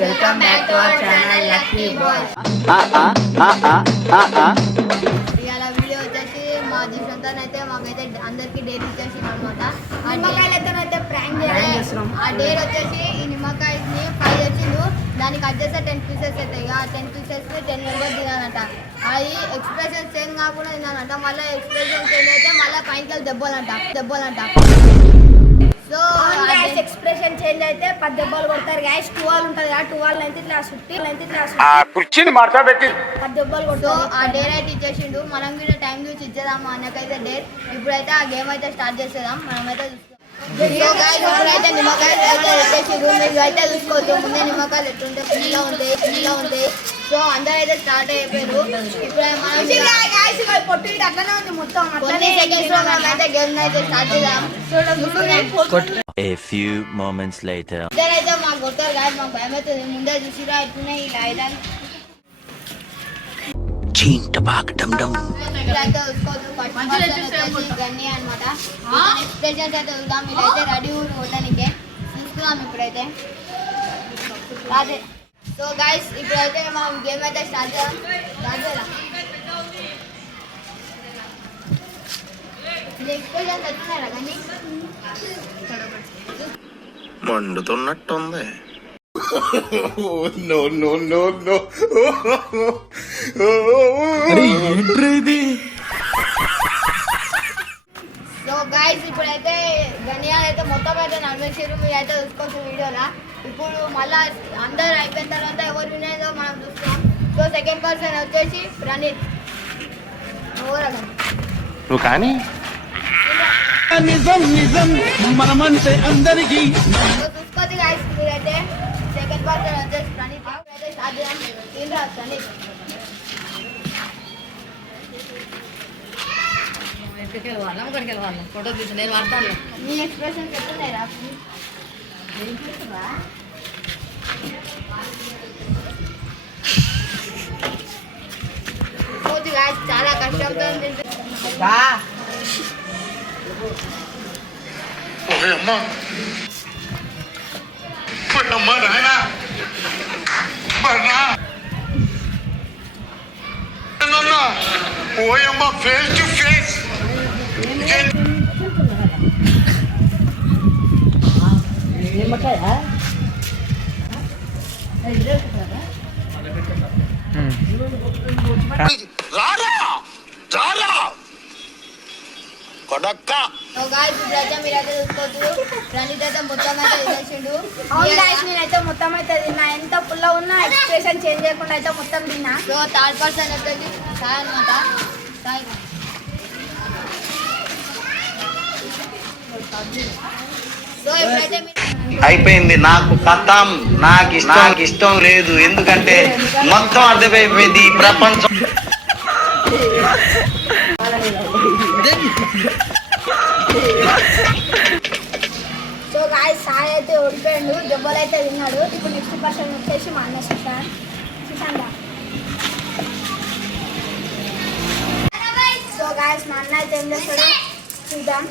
Welcome back to our channel lucky boy. ఇవాళ video వచ్చేసి మా దిశంతో అయితే మాకైతే అందరికి డేట్ ఇచ్చేసి అనమాట. ఆ నిమ్మకాయలతో అయితే ప్రాంక్ చేస్తున్నాం. ఆ డేట్ వచ్చేసి ఈ నిమ్మకాయని 5 వచ్చిండు, దానికి కట్ చేస్తే 10 పీసెస్ అవుతాయి. ఆ 10 పీసెస్ 10 మెంబర్స్ తినాలంట. అది ఎక్స్ప్రెషన్ చేంజ్ కాకుండా తినాలంట. మళ్ళీ ఎక్స్ప్రెషన్ చేంజ్ అయితే మళ్ళీ పైకి దెబ్బలంట. సో ఎక్స్ప్రెషన్ చేంజ్ అయితే 10 దెబ్బలు కొడతారు. గ్యాస్ 12 ఉంటుంది కదా, 12 అయితే ఇట్లా చుట్టి కుర్చీని మార్చా పెట్టి 10 దెబ్బలు కొడతారు. ఆ డేర్ అయితే ఇచ్చేసిండు. మనం కూడా టైం చూసి ఇచ్చేదాము అన్నకైతే డేర్. ఇప్పుడైతే ఆ గేమ్ అయితే స్టార్ట్ చేసేదాం. మనమైతే ఇప్పుడైతే నిమ్మకాయలు అయితే పెట్టేసిండ్రు. మీరు అయితే చూసుకోవచ్చు. ముందే నిమ్మకాయలు ఎట్లుంటే ఫుల్గా ఉంటాయి. సో అందరూ అయితే స్టార్ట్ అయిపోయారు. ఇప్పుడు కొన్ని సెకండ్స్ లో మనమైతే గేమ్ అయితే స్టార్ట్ చేద్దాం. A few moments later. ఇద్దరైతే మాకు కొట్టారు కాదు, మాకు భయం అవుతుంది. ముందే చూసిరా ఎట్లున్నాయి ఇలా ఐదాన్ ఇదైతే చూసుకోవచ్చు. గన్ని అనమాట. ఎక్స్ప్రెషన్స్ అయితే చూద్దాం. మీరైతే రెడీ ఊరు కొట్టడానికే చూసుకుందాం ఇప్పుడైతే. అదే సో గైస్ ఇప్పుడైతే మనం గేమ్ అయితే స్టార్ట్ చేద్దాం. ఎక్స్ప్రెషన్స్ ఎట్లున్నారా కానీ మండుతున్నట్టుంది. సో గైస్ ఇప్పుడైతే ధనియాలు అయితే మొత్తం అయితే నడిమేసారు. మీరు అయితే చూసుకోవచ్చు వీడియోలో. ఇప్పుడు మళ్ళీ అందరు అయిపోయిన తర్వాత ఎవరు వినేదో మనం చూస్తాం. సో సెకండ్ పర్సన్ వచ్చేసి ప్రణీత్. నువ్వు కానీ మన మనిషి అందరికి చూసుకోవచ్చు గైస్. మీరైతే సెకండ్ పర్సన్ వచ్చేసి ప్రణీత్. అయితే స్టార్ట్ చేద్దాం. ప్రణీత్ ఫోటో తీసి నేను వాడతాను. మీ ఎక్స్ప్రెషన్ చెప్తున్నారా? చాలా కష్టంతో ఫేస్ టు ఫేస్ కొడక్క. మీరైతే చూసుకోవచ్చు. ప్రణీత్ అయితే మొత్తం అయితే చేసిండు. నేనైతే మొత్తం అయితే తిన్నా. ఎంత పుల్ల ఉన్నా ఎక్స్ప్రెషన్ చేంజ్ చేయకుండా అయితే మొత్తం తిన్నా. సో థర్డ్ పర్సన్ వచ్చేసి సాయి అనమాట. సో ఇప్పుడైతే అయిపోయింది. నాకు కథం నాకు ఇష్టం లేదు. ఎందుకంటే మొత్తం అర్థమైపోయింది ఈ ప్రపంచం. సో గాయ్స్ సాయి అయితే ఓడిపోయాడు, దెబ్బలు అయితే తిన్నాడు. ఇప్పుడు నెక్స్ట్ పర్సన్ వచ్చేసి మా అన్న సుశాంత్. సో గాయ్స్ మా అన్న అయితే ఏం చేస్తాడో చూద్దాం.